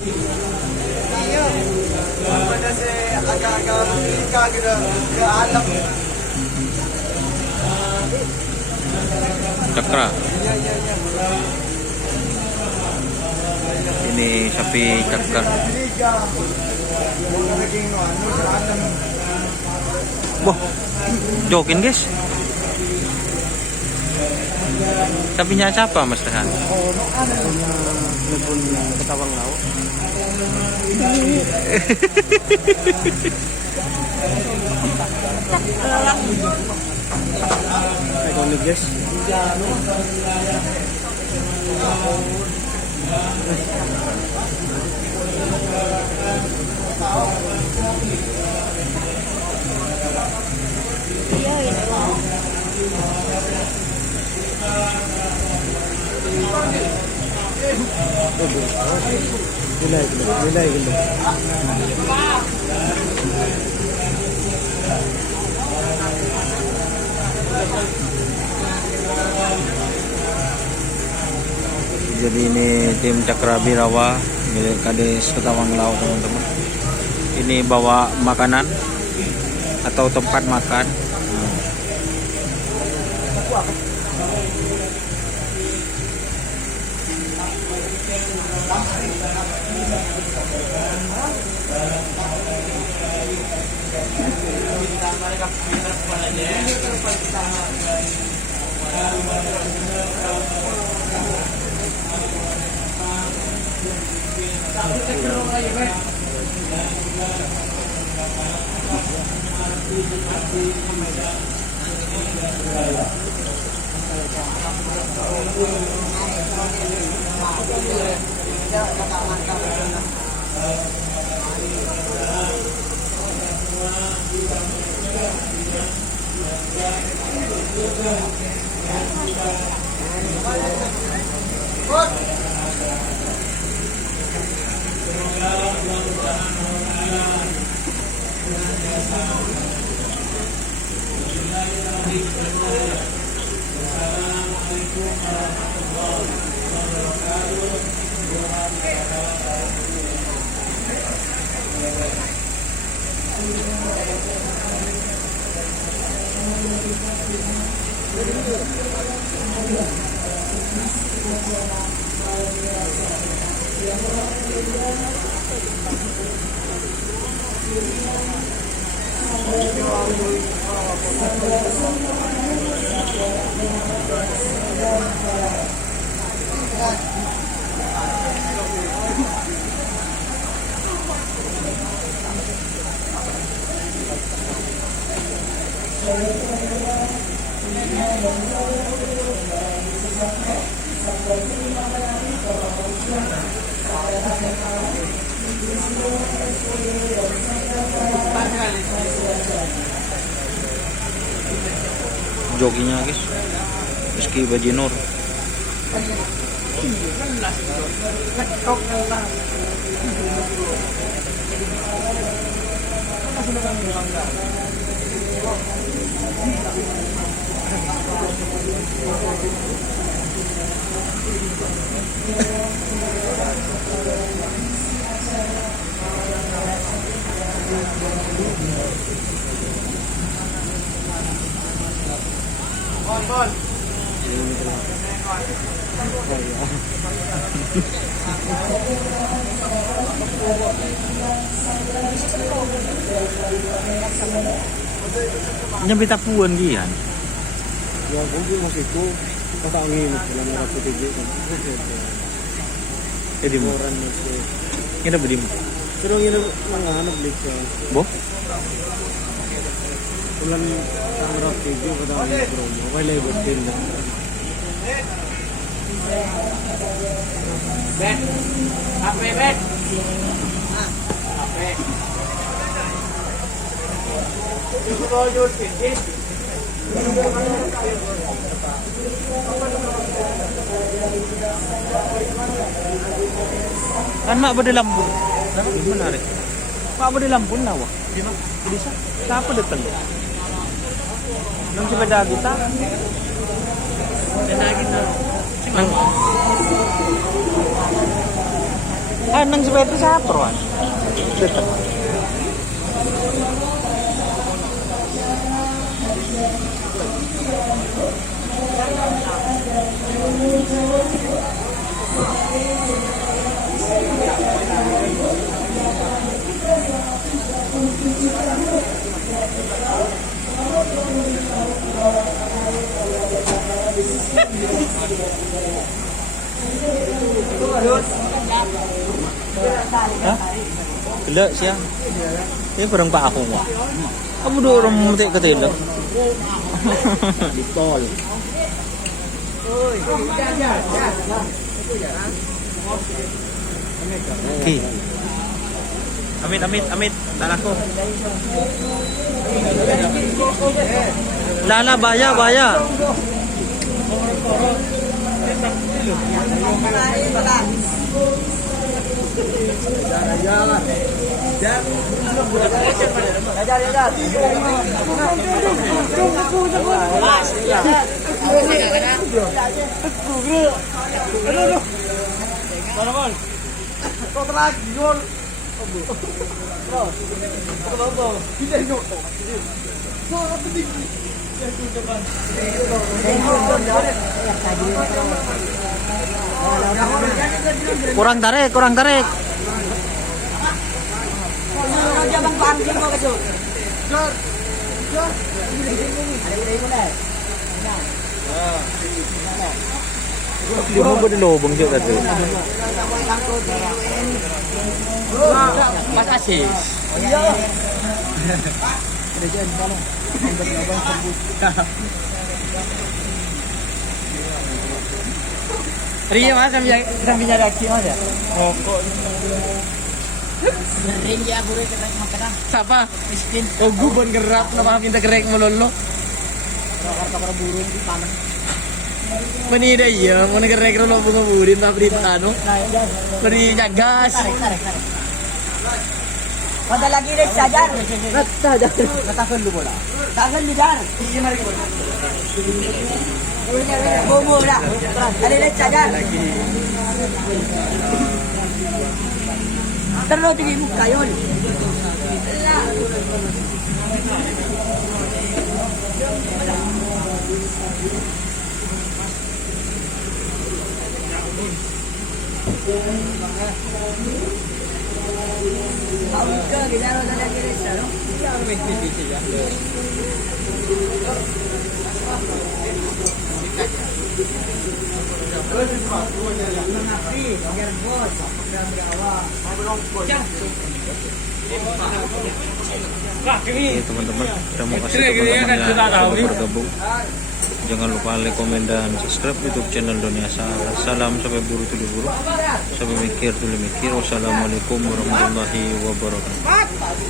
Iya. Pada saya agak-agak menikah gitu ke alam. Cakra. Iya iya iya. Ini sapi cakra. Menikah. Bukan lagi anu ke alam. Wah, jokin guys. Sapinya siapa Mas Rehan? Oh, ada telepon ketawang laut. Ikonik guys. Nilai gitu. Jadi ini tim Cakra Birawa milik Kades Ketawang Laut teman-teman. Ini bawa makanan atau tempat makan. Jokinya guys, meski Bajinur. Nyampe tapuan gian. Ya mungkin masih itu kata angin dalam rapi tinggi kan. Jadi mau Orang masih. kita beri Pero ini mangahanap balik sa. boh. Ulan ang rapi tinggi kata angin bro. Okay lang ibig din lang. Bet. Ape bet. Ape. Itu kalau jual pinggir. Kan mak berde lampun. Menarik. Mak berde lampun nawa. Bisa. Siapa datang? Nang sepeda kita. Sepeda kita. Nang Nang sepeda siapa Wan? Hah? Gila siya. Ini barang Pak aku wah. Kamu dulu orang memetik ketela. Di tol. Oke. Amit. Tak laku. Lala bahaya. Jalan. Kurang tarik. Di mau berlobong juga tuh. Mas Asis. Ria mas sampingnya daki mas ya? Sering ya gue kerek makan Siapa? miskin. Oh gue bon gerap kenapa minta kerek melulu? Kabar burung di tanah. Menida iya, mau kerek lo bunga burin tapi anu, Nah, ya. beri jagas. Tarik. Ada lagi deh sajar. Katakan lu bola. Tangan di dar. Bobo dah. Ada deh sajar. Terus tinggi muka yon. Auka gila ada lagi deh saro. Oke teman-teman, terima kasih teman-teman yang sudah bergabung. Jangan lupa like, komen, dan subscribe YouTube channel Dunia Salah. Salam sampai buru tuli buru, sampai mikir tuli mikir. Wassalamualaikum warahmatullahi wabarakatuh.